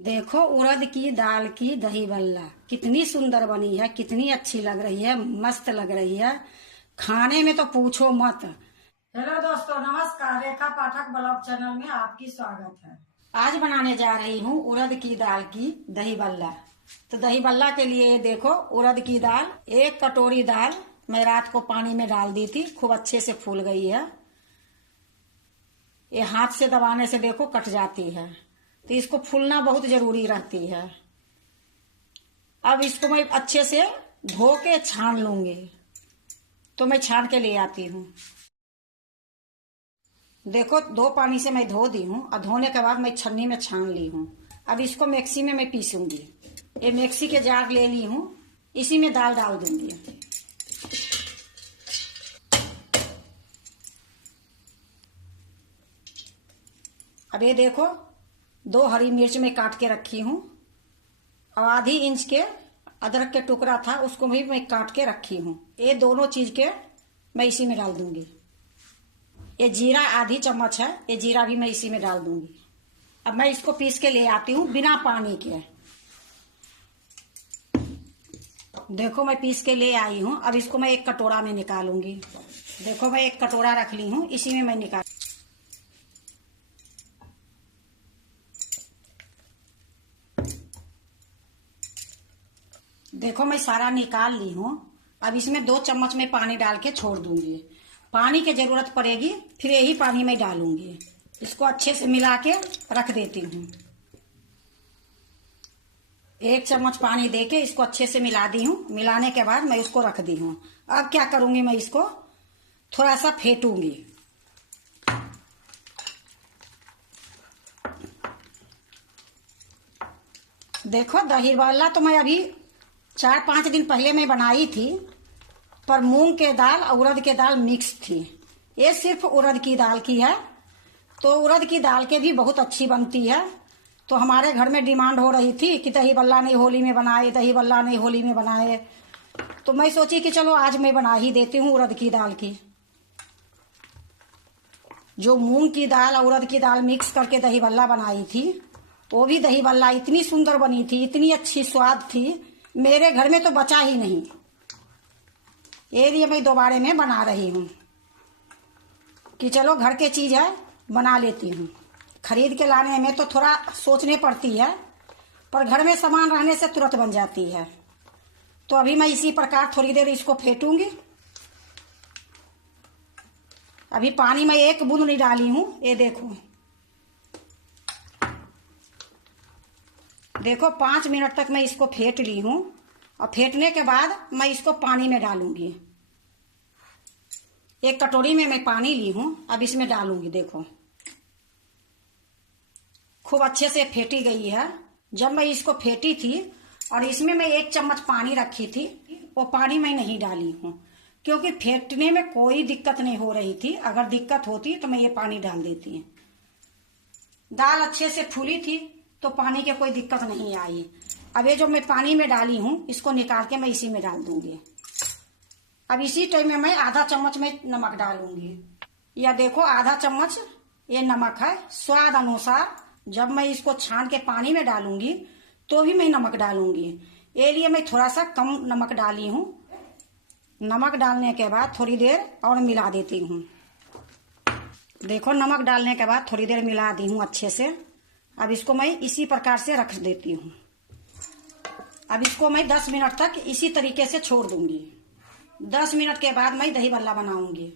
देखो उड़द की दाल की दही बल्ला कितनी सुंदर बनी है, कितनी अच्छी लग रही है, मस्त लग रही है। खाने में तो पूछो मत। हेलो दोस्तों, नमस्कार। रेखा पाठक ब्लॉग चैनल में आपकी स्वागत है। आज बनाने जा रही हूँ उड़द की दाल की दही बल्ला। तो दही बल्ला के लिए देखो, उड़द की दाल 1 कटोरी दाल मैं रात को पानी में डाल दी थी, खूब अच्छे से फूल गई है। ये हाथ से दबाने से देखो कट जाती है, तो इसको फूलना बहुत जरूरी रहती है। अब इसको मैं अच्छे से धो के छान लूंगी, तो मैं छान के ले आती हूँ। देखो 2 पानी से मैं धो दी हूँ, और धोने के बाद मैं छन्नी में छान ली हूँ। अब इसको मिक्सी में मैं पीसूंगी। ये मिक्सी के जार ले ली हूँ, इसी में दाल डाल दूंगी। अब ये देखो 2 हरी मिर्च में काट के रखी हूँ, और आधी इंच के अदरक के टुकड़ा था, उसको भी मैं काट के रखी हूँ। ये दोनों चीज के मैं इसी में डाल दूंगी। ये जीरा आधी चम्मच है, ये जीरा भी मैं इसी में डाल दूंगी। अब मैं इसको पीस के ले आती हूँ बिना पानी के। देखो मैं पीस के ले आई हूँ। अब इसको मैं 1 कटोरा में निकालूंगी। देखो मैं 1 कटोरा रख ली हूँ, इसी में मैं निकाल। देखो मैं सारा निकाल ली हूँ। अब इसमें 2 चम्मच में पानी डाल के छोड़ दूंगी। पानी की जरूरत पड़ेगी, फिर यही पानी में डालूंगी। इसको अच्छे से मिला के रख देती हूँ। 1 चम्मच पानी देके इसको अच्छे से मिला दी हूँ। मिलाने के बाद मैं उसको रख दी हूँ। अब क्या करूंगी, मैं इसको थोड़ा सा फेंटूंगी। देखो दही वाला तो मैं अभी 4-5 दिन पहले मैं बनाई थी, पर मूंग के दाल और उड़द के दाल मिक्स थी। ये सिर्फ उड़द की दाल की है। तो उड़द की दाल के भी बहुत अच्छी बनती है। तो हमारे घर में डिमांड हो रही थी कि दही बल्ला नहीं होली में बनाए, दही बल्ला नहीं होली में बनाए। तो मैं सोची कि चलो आज मैं बना ही देती हूँ उड़द की दाल की। जो मूंग की दाल और उड़द की दाल मिक्स करके दही बल्ला बनाई थी, वो भी दही बल्ला इतनी सुंदर बनी थी, इतनी अच्छी स्वाद थी, मेरे घर में तो बचा ही नहीं। ये लिए मैं दोबारे में बना रही हूँ कि चलो घर के चीज है, बना लेती हूँ। खरीद के लाने में तो थोड़ा सोचने पड़ती है, पर घर में सामान रहने से तुरंत बन जाती है। तो अभी मैं इसी प्रकार थोड़ी देर इसको फेंटूंगी। अभी पानी में 1 बूंद नहीं डाली हूँ। ये देखो, देखो 5 मिनट तक मैं इसको फेंट ली हूँ, और फेंटने के बाद मैं इसको पानी में डालूंगी। 1 कटोरी में मैं पानी ली हूँ, अब इसमें डालूंगी। देखो खूब अच्छे से फेंटी गई है। जब मैं इसको फेंटी थी और इसमें मैं 1 चम्मच पानी रखी थी, वो पानी मैं नहीं डाली हूँ, क्योंकि फेंटने में कोई दिक्कत नहीं हो रही थी। अगर दिक्कत होती तो मैं ये पानी डाल देती। दाल अच्छे से फूली थी, तो पानी की कोई दिक्कत नहीं आई। अब ये जो मैं पानी में डाली हूँ, इसको निकाल के मैं इसी में डाल दूंगी। अब इसी टाइम में मैं आधा चम्मच में नमक डालूंगी। या देखो आधा चम्मच ये नमक है, स्वाद अनुसार। जब मैं इसको छान के पानी में डालूंगी तो भी मैं नमक डालूंगी। ये लिए मैं थोड़ा सा कम नमक डाली हूँ। नमक डालने के बाद थोड़ी देर और मिला देती हूँ। देखो नमक डालने के बाद थोड़ी देर मिला दी हूँ अच्छे से। अब इसको मैं इसी प्रकार से रख देती हूँ। अब इसको मैं 10 मिनट तक इसी तरीके से छोड़ दूंगी। 10 मिनट के बाद मैं दही बल्ला बनाऊंगी।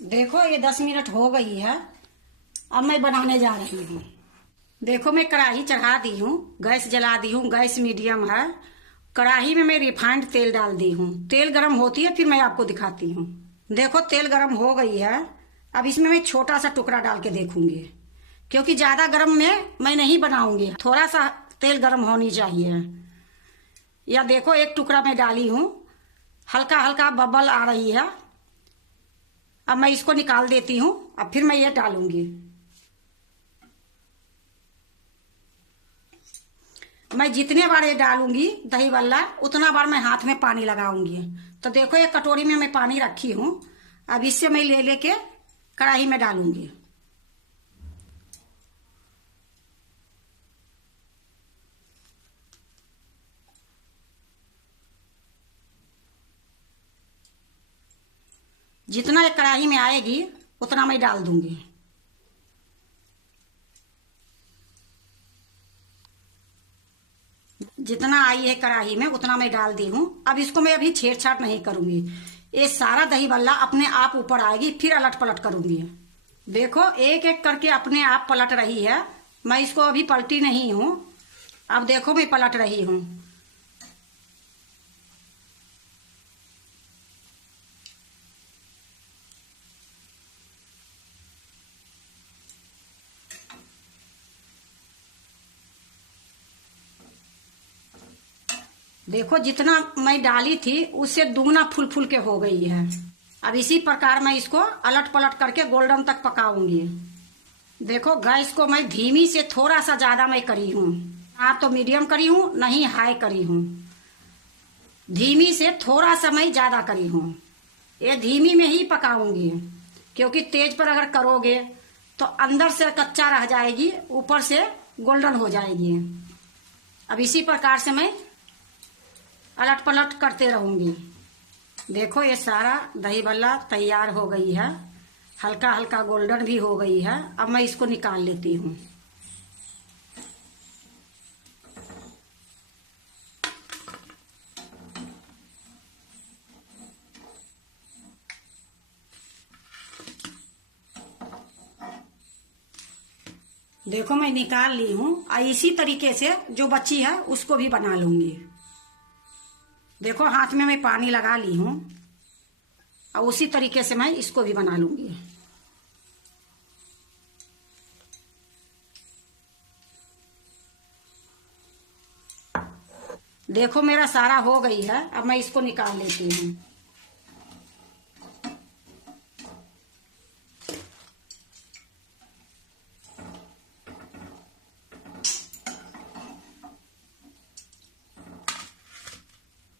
देखो ये 10 मिनट हो गई है। अब मैं बनाने जा रही हूँ। देखो मैं कढ़ाई चढ़ा दी हूँ, गैस जला दी हूँ, गैस मीडियम है। कढ़ाई में मैं रिफाइंड तेल डाल दी हूँ। तेल गरम होती है फिर मैं आपको दिखाती हूँ। देखो तेल गरम हो गई है। अब इसमें मैं छोटा सा टुकड़ा डाल के देखूंगी, क्योंकि ज्यादा गरम में मैं नहीं बनाऊंगी, थोड़ा सा तेल गरम होनी चाहिए। या देखो 1 टुकड़ा मैं डाली हूँ, हल्का हल्का बबल आ रही है। अब मैं इसको निकाल देती हूँ। अब फिर मैं ये डालूंगी। मैं जितने बार ये डालूंगी दही बल्ला, उतना बार मैं हाथ में पानी लगाऊंगी। तो देखो 1 कटोरी में मैं पानी रखी हूँ। अब इससे मैं ले लेके कढ़ाई में डालूंगी। जितना ये कढ़ाई में आएगी उतना मैं डाल दूंगी। जितना आई है कढ़ाई में उतना मैं डाल दी हूँ। अब इसको मैं अभी छेड़छाड़ नहीं करूंगी, ये सारा दही बल्ला अपने आप ऊपर आएगी, फिर अलट पलट करूंगी। देखो एक एक करके अपने आप पलट रही है, मैं इसको अभी पलटी नहीं हूँ। अब देखो मैं पलट रही हूँ। देखो जितना मैं डाली थी उससे दुगना फूल फूल के हो गई है। अब इसी प्रकार मैं इसको अलट पलट करके गोल्डन तक पकाऊंगी। देखो गैस को मैं धीमी से थोड़ा सा ज्यादा मैं करी हूँ, ना तो मीडियम करी हूँ ना ही हाई करी हूँ, धीमी से थोड़ा सा मैं ज्यादा करी हूँ। ये धीमी में ही पकाऊंगी, क्योंकि तेज पर अगर करोगे तो अंदर से कच्चा रह जाएगी, ऊपर से गोल्डन हो जाएगी। अब इसी प्रकार से मैं अलट पलट करते रहूंगी। देखो ये सारा दही बल्ला तैयार हो गई है, हल्का हल्का गोल्डन भी हो गई है। अब मैं इसको निकाल लेती हूँ। देखो मैं निकाल ली हूँ और इसी तरीके से जो बची है उसको भी बना लूंगी। देखो हाथ में मैं पानी लगा ली हूँ और उसी तरीके से मैं इसको भी बना लूंगी। देखो मेरा सारा हो गई है, अब मैं इसको निकाल लेती हूँ।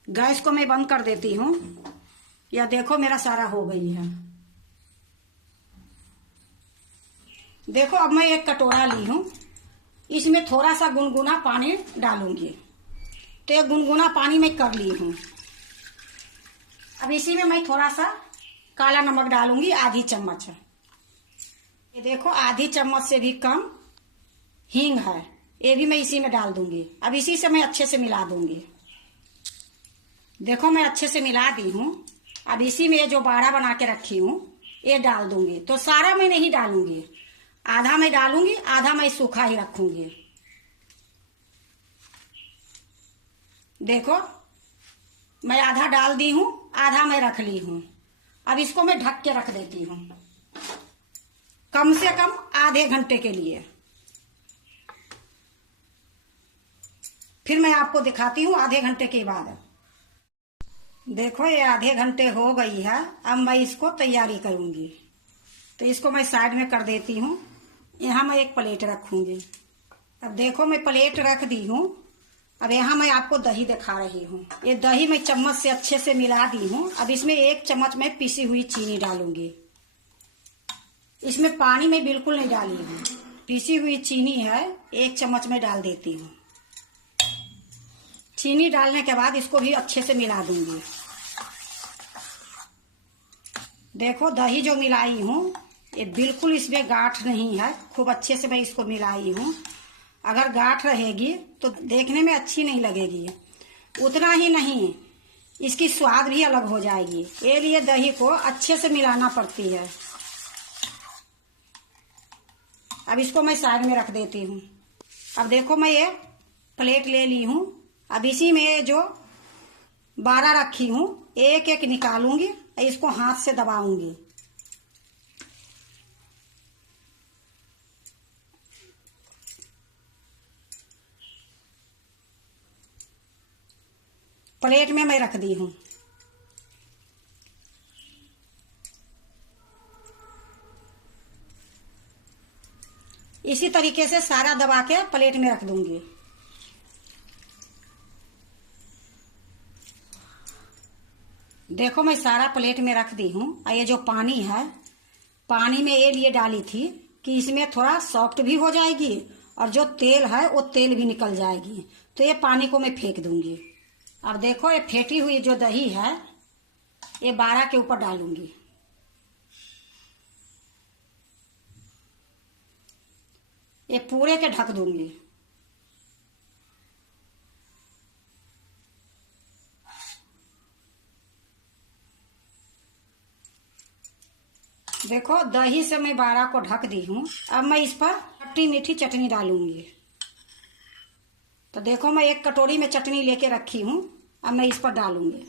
गैस को मैं बंद कर देती हूँ। या देखो मेरा सारा हो गई है। देखो अब मैं एक कटोरा ली हूँ, इसमें थोड़ा सा गुनगुना पानी डालूंगी। तो एक गुनगुना पानी मैं कर ली हूँ। अब इसी में मैं थोड़ा सा काला नमक डालूंगी, आधी चम्मच। ये देखो आधी चम्मच से भी कम हींग है, ये भी मैं इसी में डाल दूंगी। अब इसी से मैं अच्छे से मिला दूंगी। देखो मैं अच्छे से मिला दी हूँ। अब इसी में जो बाड़ा बना के रखी हूँ ये डाल दूंगी। तो सारा मैं नहीं डालूंगी, आधा मैं डालूंगी, आधा मैं सूखा ही रखूंगी। देखो मैं आधा डाल दी हूँ, आधा मैं रख ली हूँ। अब इसको मैं ढक के रख देती हूँ कम से कम आधे घंटे के लिए। फिर मैं आपको दिखाती हूँ आधे घंटे के बाद। देखो ये आधे घंटे हो गई है। अब मैं इसको तैयारी करूंगी। तो इसको मैं साइड में कर देती हूँ। यहाँ मैं एक प्लेट रखूंगी। अब देखो मैं प्लेट रख दी हूँ। अब यहाँ मैं आपको दही दिखा रही हूँ। ये दही मैं चम्मच से अच्छे से मिला दी हूँ। अब इसमें 1 चम्मच मैं पिसी हुई चीनी डालूंगी। इसमें पानी मैं बिल्कुल नहीं डाली हूँ, पिसी हुई चीनी है, 1 चम्मच मैं डाल देती हूँ। चीनी डालने के बाद इसको भी अच्छे से मिला दूंगी। देखो दही जो मिलाई हूँ ये बिल्कुल इसमें गांठ नहीं है, खूब अच्छे से मैं इसको मिलाई हूँ। अगर गांठ रहेगी तो देखने में अच्छी नहीं लगेगी। उतना ही नहीं, इसकी स्वाद भी अलग हो जाएगी। ये लिए दही को अच्छे से मिलाना पड़ती है। अब इसको मैं साइड में रख देती हूँ। अब देखो मैं ये प्लेट ले ली हूँ। अब इसी में जो बाड़ा रखी हूँ एक एक निकालूंगी, इसको हाथ से दबाऊंगी। प्लेट में मैं रख दी हूँ। इसी तरीके से सारा दबा के प्लेट में रख दूंगी। देखो मैं सारा प्लेट में रख दी हूँ। और ये जो पानी है, पानी में ये लिए डाली थी कि इसमें थोड़ा सॉफ्ट भी हो जाएगी और जो तेल है वो तेल भी निकल जाएगी। तो ये पानी को मैं फेंक दूंगी। अब देखो ये फेंटी हुई जो दही है ये बाड़ा के ऊपर डालूंगी। ये पूरे के ढक दूंगी। देखो दही से मैं 12 को ढक दी हूँ। अब मैं इस पर खट्टी मीठी चटनी डालूंगी। तो देखो मैं एक कटोरी में चटनी लेके रखी हूँ, अब मैं इस पर डालूंगी।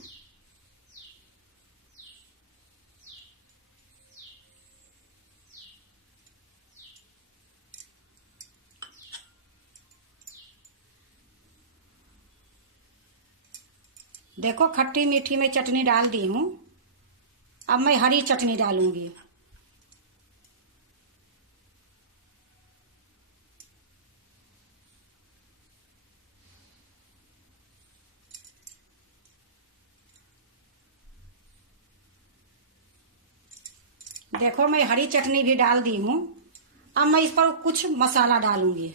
देखो खट्टी मीठी में चटनी डाल दी हूँ। अब मैं हरी चटनी डालूंगी। देखो मैं हरी चटनी भी डाल दी हूँ। अब मैं इस पर कुछ मसाला डालूंगी।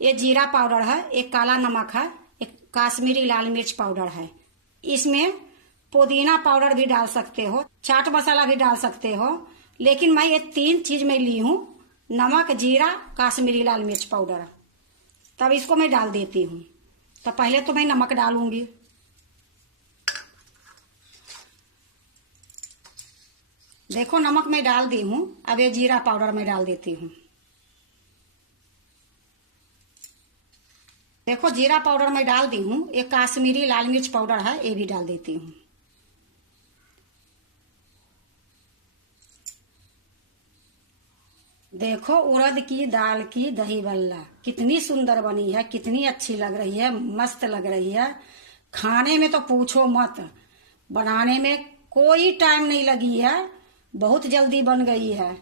ये जीरा पाउडर है, एक काला नमक है, एक काश्मीरी लाल मिर्च पाउडर है। इसमें पुदीना पाउडर भी डाल सकते हो, चाट मसाला भी डाल सकते हो, लेकिन मैं ये 3 चीज में ली हूँ, नमक, जीरा, काश्मीरी लाल मिर्च पाउडर। तब इसको मैं डाल देती हूँ। तो पहले तो मैं नमक डालूंगी। देखो नमक मैं डाल दी हूँ। अब ये जीरा पाउडर मैं डाल देती हूँ। देखो जीरा पाउडर मैं डाल दी हूँ। एक काश्मीरी लाल मिर्च पाउडर है, ये भी डाल देती हूँ। देखो उड़द की दाल की दही बल्ला कितनी सुंदर बनी है, कितनी अच्छी लग रही है, मस्त लग रही है। खाने में तो पूछो मत, बनाने में कोई टाइम नहीं लगी है, बहुत जल्दी बन गई है।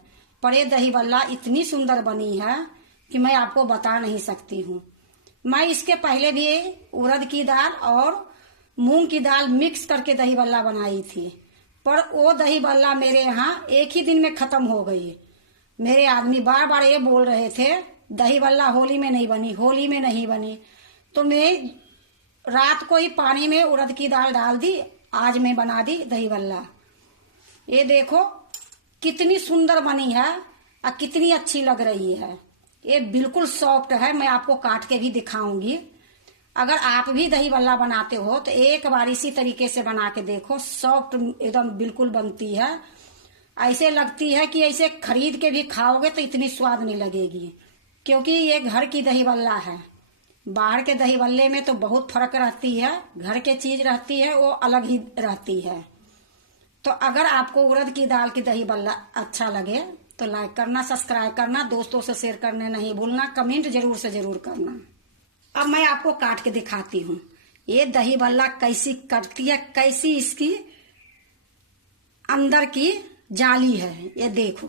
पर ये दही बल्ला इतनी सुंदर बनी है कि मैं आपको बता नहीं सकती हूँ। मैं इसके पहले भी उड़द की दाल और मूंग की दाल मिक्स करके दही बल्ला बनाई थी, पर वो दही बल्ला मेरे यहाँ एक ही दिन में खत्म हो गई। मेरे आदमी बार बार ये बोल रहे थे दही बल्ला होली में नहीं बनी, होली में नहीं बनी। तो मैं रात को ही पानी में उड़द की दाल डाल दी, आज मैं बना दी दही बल्ला। ये देखो कितनी सुंदर बनी है और कितनी अच्छी लग रही है। ये बिल्कुल सॉफ्ट है, मैं आपको काट के भी दिखाऊंगी। अगर आप भी दही बल्ला बनाते हो तो एक बार इसी तरीके से बना के देखो, सॉफ्ट एकदम बिल्कुल बनती है। ऐसे लगती है कि ऐसे खरीद के भी खाओगे तो इतनी स्वाद नहीं लगेगी, क्योंकि ये घर की दही बल्ला है। बाहर के दही बल्ले में तो बहुत फर्क रहती है, घर के चीज रहती है वो अलग ही रहती है। तो अगर आपको उड़द की दाल की दही बल्ला अच्छा लगे तो लाइक करना, सब्सक्राइब करना, दोस्तों से शेयर करने नहीं भूलना, कमेंट जरूर से जरूर करना। अब मैं आपको काट के दिखाती हूँ ये दही बल्ला कैसी कटती है, कैसी इसकी अंदर की जाली है, ये देखो।